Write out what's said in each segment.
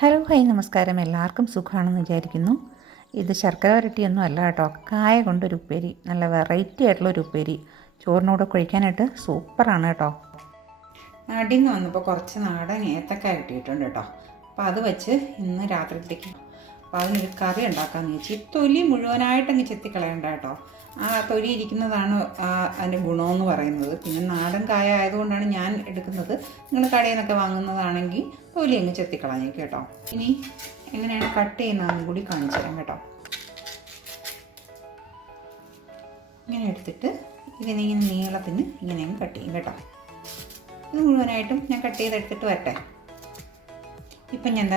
Hello hi നമസ്കാരം. എല്ലാവർക്കും സുഖമാണെന്ന് വിചാരിക്കുന്നു. ഇത് ശർക്കര വരട്ടിയൊന്നും അല്ല കേട്ടോ, കായ കൊണ്ടൊരു ഉപ്പേരി, നല്ല വെറൈറ്റി ആയിട്ടുള്ളൊരു ഉപ്പേരി. ചോറിനോട് കഴിക്കാനായിട്ട് സൂപ്പറാണ് കേട്ടോ. നാട്ടിൽ നിന്ന് വന്നപ്പോൾ കുറച്ച് നാടൻ ഏത്തക്കായ കിട്ടിയിട്ടുണ്ട് കേട്ടോ. അപ്പോൾ അത് വെച്ച് ഇന്ന് രാത്രിയിലേക്ക് അപ്പോൾ അതിനൊരു കറി ഉണ്ടാക്കാമെന്ന് വെച്ച്. തൊലി മുഴുവനായിട്ടങ്ങ് ചെത്തിക്കളയണ്ട കേട്ടോ. ആ തൊലി ഇരിക്കുന്നതാണ് അതിൻ്റെ ഗുണമെന്ന് പറയുന്നത്. പിന്നെ നാടൻ കായ ആയതുകൊണ്ടാണ് ഞാൻ എടുക്കുന്നത്. നിങ്ങൾ കടയിൽ നിന്നൊക്കെ വാങ്ങുന്നതാണെങ്കിൽ തൊലി അങ്ങ് ചെത്തിക്കളഞ്ഞേക്ക് കേട്ടോ. ഇനി എങ്ങനെയാണ് കട്ട് ചെയ്യുന്നതെന്നും കൂടി കാണിച്ചു തരാം കേട്ടോ. ഇങ്ങനെ എടുത്തിട്ട് ഇതിനിങ്ങനെ നീളത്തിന് ഇങ്ങനെ അങ്ങ് കട്ട് ചെയ്യും കേട്ടോ. ഇത് മുഴുവനായിട്ടും ഞാൻ കട്ട് ചെയ്തെടുത്തിട്ട് വരട്ടെ. ഇപ്പം ഞാൻ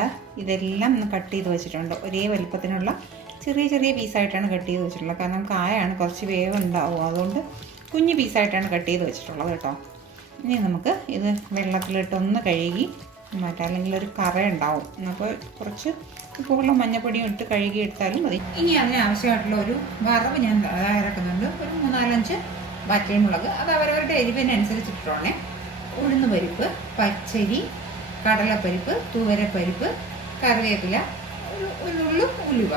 ഇതെല്ലാം ഒന്ന് കട്ട് ചെയ്ത് വെച്ചിട്ടുണ്ട്. ഒരേ വലിപ്പത്തിനുള്ള ചെറിയ ചെറിയ പീസായിട്ടാണ് കട്ട് ചെയ്ത് വെച്ചിട്ടുള്ളത്. കാരണം കായാണ്, കുറച്ച് വേവ് ഉണ്ടാവും, അതുകൊണ്ട് കുഞ്ഞു പീസായിട്ടാണ് കട്ട് ചെയ്ത് വെച്ചിട്ടുള്ളത് കേട്ടോ. ഇനി നമുക്ക് ഇത് വെള്ളത്തിലിട്ടൊന്ന് കഴുകി മാറ്റാം, അല്ലെങ്കിൽ ഒരു കറ ഉണ്ടാവും. അപ്പോൾ കുറച്ച് ഉപ്പുവെള്ളം മഞ്ഞപ്പൊടിയും ഇട്ട് കഴുകി എടുത്താലും മതി. ഇനി അതിന് ആവശ്യമായിട്ടുള്ള ഒരു വറവ് ഞാൻ തയ്യാറാക്കുന്നുണ്ട്. ഒരു 4-5 വറ്റൽമുളക്, അത് അവരവരുടെ എരിവിനനുസരിച്ചിട്ടുള്ളേ. ഉഴുന്ന് പരിപ്പ്, പച്ചരി, കടലപ്പരിപ്പ്, തുവരപ്പരിപ്പ്, കറിവേപ്പില, ഒരു നുള്ളു ഉലുവ,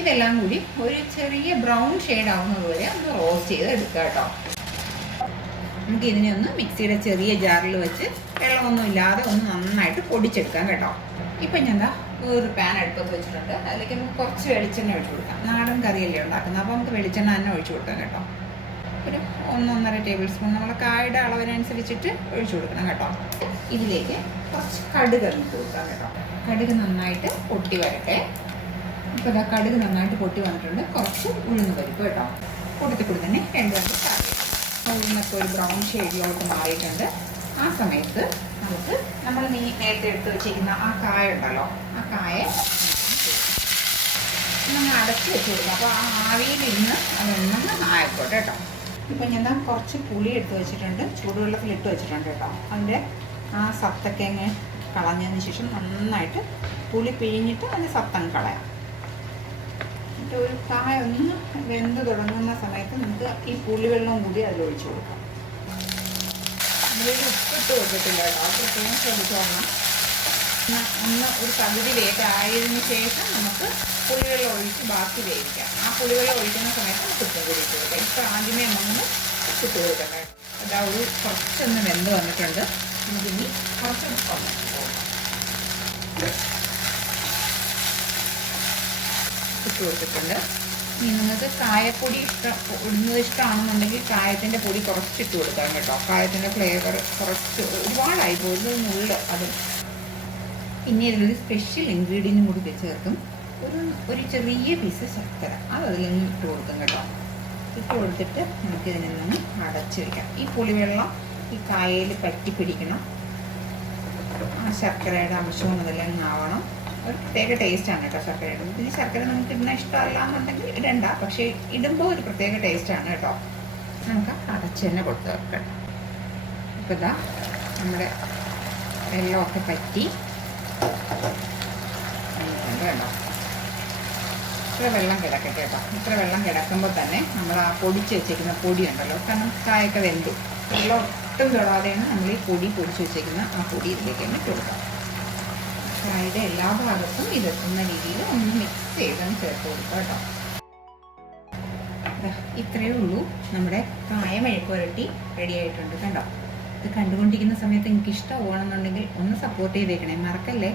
ഇതെല്ലാം കൂടി ഒരു ചെറിയ ബ്രൗൺ ഷെയ്ഡ് ആവുന്നത് വരെ ഒന്ന് റോസ്റ്റ് ചെയ്ത് എടുക്കുക കേട്ടോ. നമുക്ക് ഇതിനെ ഒന്ന് മിക്സിയുടെ ചെറിയ ജാറിൽ വെച്ച് വെള്ളമൊന്നും ഇല്ലാതെ ഒന്ന് നന്നായിട്ട് പൊടിച്ചെടുക്കാം കേട്ടോ. ഇപ്പം ഞാൻ ഒരു പാൻ അടുപ്പത്ത് വെച്ചിട്ടുണ്ട്. അതിലേക്ക് നമുക്ക് കുറച്ച് വെളിച്ചെണ്ണ ഒഴിച്ചു കൊടുക്കാം. നാടൻ കറിയല്ലേ ഉണ്ടാക്കുന്നത്, അപ്പോൾ നമുക്ക് വെളിച്ചെണ്ണ തന്നെ ഒഴിച്ചു കൊടുക്കാം കേട്ടോ. ഒരു 1-1.5 ടേബിൾ സ്പൂൺ നമ്മൾ കായുടെ അളവിനനുസരിച്ചിട്ട് ഒഴിച്ചു കൊടുക്കണം കേട്ടോ. ഇതിലേക്ക് കുറച്ച് കടുക് ഇട്ട് കൊടുക്കാം കേട്ടോ. കടുക് നന്നായിട്ട് പൊട്ടി വരട്ടെ. ഇപ്പോൾ ഇതാ കടുക് നന്നായിട്ട് പൊട്ടി വന്നിട്ടുണ്ട്. കുറച്ച് ഉഴുന്ന് പരിപ്പ് കേട്ടോ. കൂട്ടത്തിൽ തന്നെ 2 കറി. ഉഴുന്നൊക്കെ ഒരു ബ്രൗൺ ഷെയ്ഡിലോട്ട് മാറിയിട്ടുണ്ട്. ആ സമയത്ത് നമുക്ക് നമ്മൾ നേരത്തെ എടുത്ത് വെച്ചിരിക്കുന്ന ആ കായ ഉണ്ടല്ലോ, ആ കായ നമ്മൾ അടച്ച് വെച്ച് കൊടുക്കാം. അപ്പോൾ ആ ആവിയിൽ ഇന്ന് അതൊന്നും ആയിക്കോട്ടെ കേട്ടോ. ഇപ്പം ഞാൻ കുറച്ച് പുളി എടുത്ത് വെച്ചിട്ടുണ്ട്, ചൂടുവെള്ളത്തിലിട്ട് വെച്ചിട്ടുണ്ട് കേട്ടോ. അതിൻ്റെ ആ സത്തൊക്കെ അങ്ങ് കളഞ്ഞതിന് ശേഷം നന്നായിട്ട് പുളി പിഴിഞ്ഞിട്ട് അതിൻ്റെ സത്തങ്ങ് കളയാം. എന്നിട്ട് ഒരു കായ ഒന്ന് വെന്ത് തുടങ്ങുന്ന സമയത്ത് നമുക്ക് ഈ പുളിവെള്ളവും കൂടി അതിലൊഴിച്ച് കൊടുക്കാം. അതിലൊരു ഉപ്പിട്ട് കൊടുത്തിട്ടില്ല കേട്ടോ, പ്രത്യേകം ശ്രദ്ധിച്ചോളണം. ഒന്ന് ഒരു പകുതി വേഗമായതിനു ശേഷം നമുക്ക് പുളിവെള്ളം ഒഴിച്ച് ബാക്കി വേവിക്കാം. ആ പുളിവെള്ളം ഒഴിക്കുന്ന സമയത്ത് നമുക്ക് ഉപ്പും കൂടി ഇട്ട് കൊടുക്കാം. ഇപ്പം ആദ്യമേ ഒന്ന് ഇട്ട് കൊടുക്കട്ടെ. അതാ ഒരു കുറച്ചൊന്ന് വെന്ത് വന്നിട്ടുണ്ട്. നമുക്കിനി കുറച്ച് ഇട്ട് കൊടുത്തിട്ടുണ്ട്. ഇനി നിങ്ങൾക്ക് കായപ്പൊടി ഇടുന്നത് ഇഷ്ടമാണെന്നുണ്ടെങ്കിൽ കായത്തിൻ്റെ പൊടി കുറച്ചിട്ട് കൊടുക്കാം കേട്ടോ. കായത്തിൻ്റെ ഫ്ലേവർ കുറച്ച് ഒരുപാടായി പോകുന്നത് നുള്ള് അത്. പിന്നെ ഇതിലൊരു സ്പെഷ്യൽ ഇൻഗ്രീഡിയൻറ്റും കൂടി ചേർക്കും. ഒരു ചെറിയ പീസ് ശർക്കര, അത് അതിലൊന്ന് ഇട്ട് കൊടുക്കും കേട്ടോ. ഇട്ട് കൊടുത്തിട്ട് നമുക്കിതിനെ നിന്ന് അടച്ച് വയ്ക്കാം. ഈ പുളിവെള്ളം ഈ കായയിൽ പറ്റി പിടിക്കണം. ആ ശർക്കരയുടെ അംശവും അതെല്ലാം ആവണം. ഒരു പ്രത്യേക ടേസ്റ്റാണ് കേട്ടോ ശർക്കര ഇടുമ്പോൾ. പിന്നെ ശർക്കര നമുക്ക് ഇടുന്ന ഇഷ്ടമല്ല എന്നുണ്ടെങ്കിൽ ഇടണ്ട, പക്ഷേ ഇടുമ്പോൾ ഒരു പ്രത്യേക ടേസ്റ്റാണ് കേട്ടോ. നമുക്ക് അടച്ച് തന്നെ കൊടുത്ത് വെക്കാം. ഇപ്പോൾ ഇതാ നമ്മുടെ വെള്ളമൊക്കെ പറ്റി വേണ്ട. ഇത്ര വെള്ളം കിടക്കട്ടെ കേട്ടോ. ഇത്ര വെള്ളം കിടക്കുമ്പോൾ തന്നെ നമ്മൾ ആ പൊടിച്ച് വെച്ചേക്കുന്ന പൊടി ഉണ്ടല്ലോ, കാരണം കായൊക്കെ വെന്തു, വെള്ളം ഒട്ടും തൊടാതെയാണ് നമ്മൾ ഈ പൊടിച്ച് വെച്ചേക്കുന്ന ആ പൊടി ഇതിലേക്ക് തന്നെ ഇട്ട് കൊടുക്കാം. കായയുടെ എല്ലാ ഭാഗത്തും ഇതെത്തുന്ന രീതിയിൽ ഒന്ന് മിക്സ് ചെയ്തൊന്ന് ചേർത്ത് കൊടുക്കാം കേട്ടോ. ഇത്രയേ ഉള്ളൂ, നമ്മുടെ കായ മെഴുക്കുവരട്ടി റെഡി ആയിട്ടുണ്ട് കണ്ടോ. ഇത് കണ്ടുകൊണ്ടിരിക്കുന്ന സമയത്ത് എനിക്ക് ഇഷ്ടമാണെന്നുണ്ടെങ്കിൽ ഒന്ന് സപ്പോർട്ട് ചെയ്തേക്കണേ, മറക്കല്ലേ.